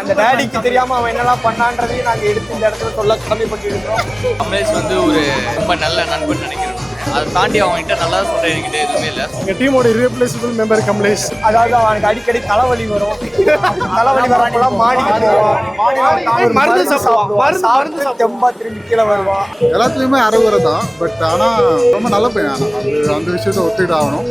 அந்த டேடிக்கு தெரியாம அவன் என்னெல்லாம் பண்ணான்றதையும் நாங்க எடுத்து இந்த இடத்துல சொல்ல கம்மிப்பட்டு இருக்கிறோம். கமலேஷ் வந்து ஒரு ரொம்ப நல்ல நண்பன் நினைக்கிறேன். அதை தாண்டி அவன்கிட்ட நல்லா சொல்ற என்கிட்ட எதுவுமே இல்லை. எங்க டீமோட irreplaceable மெம்பர் கமலேஷ். அதாவது அவனுக்கு அடிக்கடி தலைவலி வரும். தலைவலி வரப்பெல்லாம் மாடிக்கு போவான். மருந்து தெம்பா திரும்பி கீழே வருவான். எல்லாத்துலயுமே அறவுரை தான். பட் ஆனா ரொம்ப நல்ல பையன். அது அந்த விஷயத்த ஒத்துக்கிட்டு ஆகணும்.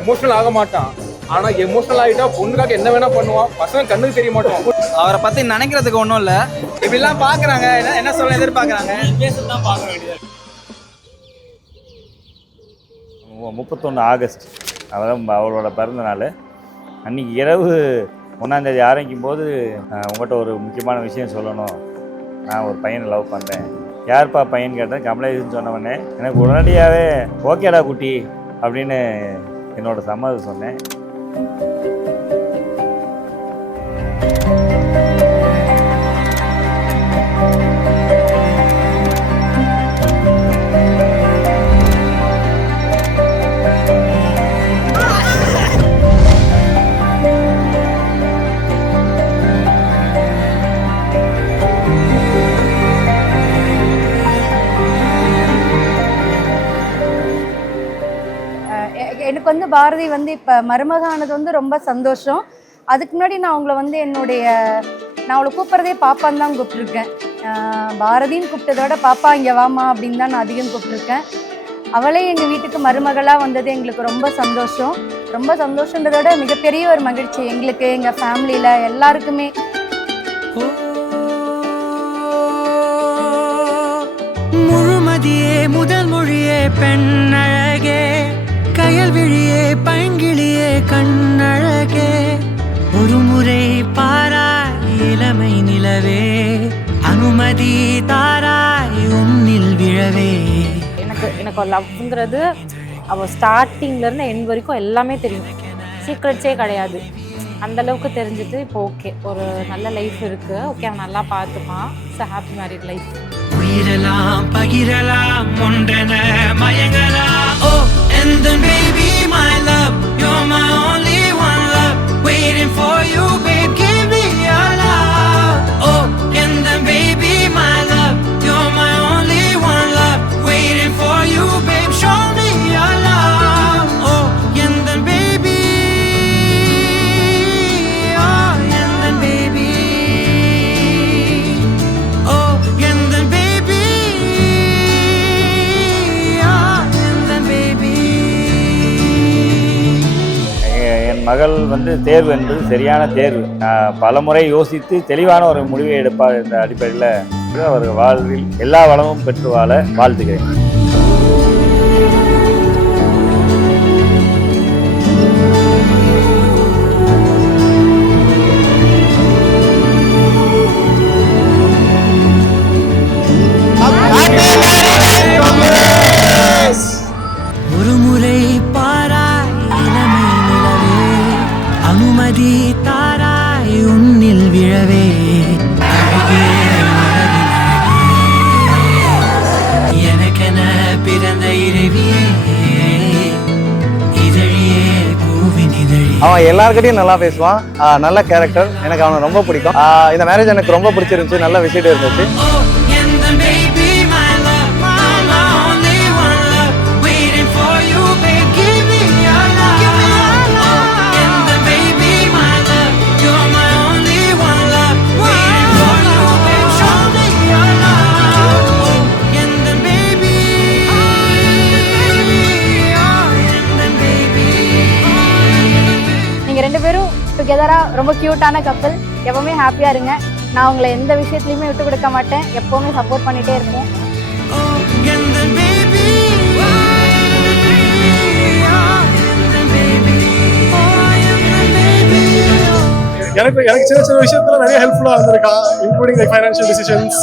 எமோஷனல் ஆக மாட்டான். ஆனா எமோஷனல் ஆகிட்டா பொண்ணுக்காக என்ன வேணா பண்ணுவான். பசங்க கண்ணுக்கு தெரிய மாட்டான். அவரை பத்தி நினைக்கிறதுக்கு ஒன்றும் இல்லை. இப்படிலாம் பாக்குறாங்க, என்ன சொல்ல எதிர்பார்க்கறாங்க. 31 ஆகஸ்ட் அவளோட பிறந்த நாள். அன்றைக்கி இரவு 1ஆம் தேதி ஆரம்பிக்கும் போது உங்கள்கிட்ட ஒரு முக்கியமான விஷயம் சொல்லணும். நான் ஒரு பையனை லவ் பண்ணுறேன். யார்ப்பா பையன் கேட்டேன். கமலேஷ்னு சொன்னவொடனே எனக்கு உடனடியாகவே ஓகேடா குட்டி அப்படின்னு என்னோடய சம்மதம் சொன்னேன். எனக்கு வந்து பாரதி வந்து இப்போ மருமகானது வந்து ரொம்ப சந்தோஷம். அதுக்கு முன்னாடி நான் அவங்கள வந்து நான் அவளை கூப்பிட்றதே பாப்பான்னு தான் கூப்பிட்ருக்கேன். பாரதின்னு கூப்பிட்டதை விட பாப்பா இங்கே வாமா அப்படின்னு தான் நான் அதிகம் கூப்பிட்ருக்கேன். அவளே எங்கள் வீட்டுக்கு மருமகளாக வந்தது எங்களுக்கு ரொம்ப சந்தோஷம். ரொம்ப சந்தோஷன்றதை விட மிகப்பெரிய ஒரு மகிழ்ச்சி எங்களுக்கு, எங்கள் ஃபேமிலியில் எல்லாருக்குமே. முழுமதியே முதல் மொழியே பெண்ணழகே, கயல் விழியே பைங்கிழியே கண்ணழகே, ஒரு முறை பாராய் இளமை நிலவே, அனுமதி தாராய் உன்னில் விழவே. எனக்கு லவ்ங்கிறது அவள் ஸ்டார்டிங்லேருந்து எண்ட் வரைக்கும் எல்லாமே தெரியும். சீக்ரெட்ஸே கிடையாது. அந்தளவுக்கு தெரிஞ்சுட்டு இப்போ ஓகே, ஒரு நல்ல லைஃப் இருக்குது. ஓகே, அவன் நல்லா பார்த்துப்பான். It's a happy married life. உயிரலாம் பகிரலாம் ஒன்றென மயங்கலாம். ஓ and then baby my love, you're my only one love, waiting for you babe, give me your love. Oh and then baby my love, you're my only one love, waiting for you babe, show me your love. Oh and then baby, oh and then baby, oh and then baby, oh and then baby. என் மகள் வந்து தேர்வு என்பது சரியான தேர்வு. பல முறை யோசித்து தெளிவான ஒரு முடிவை எடுப்பார் என்ற அடிப்படையில் அவர் வாழ்வில் எல்லா வளமும் பெற்று வாழ வாழ்த்துகிறேன். ஒரு முறை பாராய் இளமை நிலவே, அனுமதி தாராய் உன்னில் விழவே, அழகே எனக்கென பிறந்த இறைவியே, இதழியே பூவின் இதழி. அவன் எல்லார்கிட்டையும் நல்லா பேசுவான். நல்ல கேரக்டர். எனக்கு அவனை ரொம்ப பிடிக்கும். இந்த மேரேஜ் எனக்கு ரொம்ப பிடிச்சிருந்துச்சு. நல்ல விஷயம் இருந்துச்சு. ரெண்டு பேரும் டுகெதராக ரொம்ப க்யூட்டான கப்பல். எப்போவுமே ஹாப்பியாக இருங்க. நான் உங்களை எந்த விஷயத்துலையுமே விட்டு கொடுக்க மாட்டேன். எப்போவுமே சப்போர்ட் பண்ணிகிட்டே இருப்போம். எனக்கு சின்ன சின்ன விஷயத்துல நிறைய ஹெல்ப்ஃபுல்லா இருந்திருக்கான். Including like financial decisions.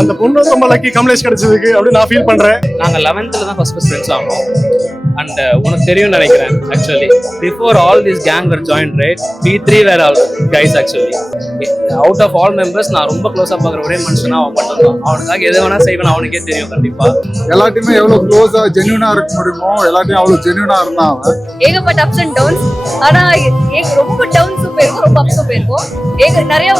அந்த பொண்ணு ரொம்ப லக்கி கமலேஷ் கிடைச்சதுக்கு அப்படின்னு நான் ஃபீல் பண்றேன். நாங்கள் 11th தான் ஃபர்ஸ்ட் ஃப்ரெண்ட்ஸ் ஆனோம். அண்ட் உனக்கு தெரியும்னு நினைக்கிறேன். Actually before all this gang were join right, we three were all guys actually. Out of all members நான் ரொம்ப க்ளோஸாக பார்க்குற ஒரே மனுஷனா அவன் மட்டும் தான். அவனுக்காக எது வேணா செய்வேன் அவனுக்கே தெரியும். கண்டிப்பா எல்லாத்தையுமே எவ்வளவு க்ளோஸா ஜென்யூனா இருக்க முடியுமோ எல்லாத்தையும் அவ்வளவு ஜென்யூனா இருந்தான் அவன். ஏகப்பட்ட அப்ஸ் அண்ட் டவுன்ஸ். ஆனா ரொம்ப டவுன்ஸும் போயிருக்கும், ரொம்ப அப்ஸும் போயிருக்கோம். நிறைய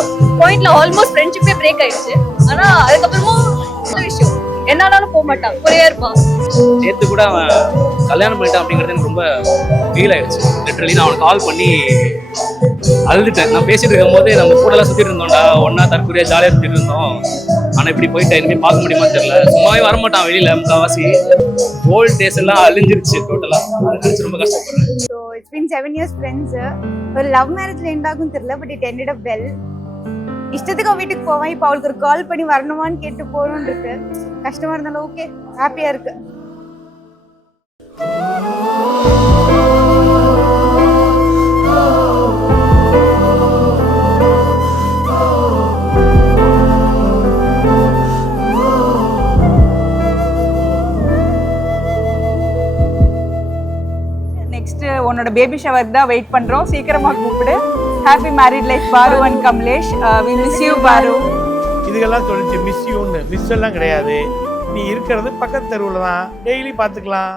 பாயிண்ட்ல ஆல்மோஸ்ட் ஃப்ரெண்ட்ஷிப்பே பிரேக் ஆயிடுச்சு. ஆனா அதுக்கப்புறமும் இந்த விஷயம் என்னாலும் போக மாட்டான், கூடவே இருப்பான். நேற்று கூட அவன் கல்யாணம் பண்ணிட்டான் அப்படிங்கிறது எனக்கு ரொம்ப ஃபீல் ஆயிடுச்சு. லிட்டரலி நான் அவனுக்கு கால் பண்ணி அழுதுட்டேன். நான் பேசிட்டு இருக்கும் போது நம்ம கூடலாம் சுற்றிட்டு இருந்தோம்டா, ஒன்னா தற்கொலையாக ஜாலியாக சுற்றிட்டு இருந்தோம். ஆனால் இப்படி போயிட்டு இனிமேல் பார்க்க முடியுமான்னு தெரியல. சும்மாவே வரமாட்டான் வெளியில். முக்கால்வாசி ஓல்ட் டேஸ் எல்லாம் அழிஞ்சிருச்சு டோட்டலாக. அது நினச்சி ரொம்ப கஷ்டப்படுறேன். So it's been 7 years friends. ஒரு லவ் மேரேஜ்ல எண்ட் ஆகும் தெரியல, but it ended up well. இஷ்டத்துக்கு அவன் வீட்டுக்கு போவேன். இப்போ அவளுக்கு ஒரு கால் பண்ணி வரணுமான்னு கேட்டு போகணும்னு இருக்கு. கஷ்டமா இருந்தாலும் ஓகே, ஹாப்பியா இருக்கு. நெக்ஸ்ட் உன்னோட பேபி ஷவருக்கு தான் வெயிட் பண்றோம். சீக்கிரமா கூப்பிடு. Happy married life Paru and Kamlesh. We miss you Paru. இதுக்கெல்லாம் சொல்லிச்சு மிஸ் யூன்னு. மிஸ் எல்லாம் கிடையாது. நீ இருக்கிறது பக்கத்து தெருவில் தான், டெய்லி பார்த்துக்கலாம்.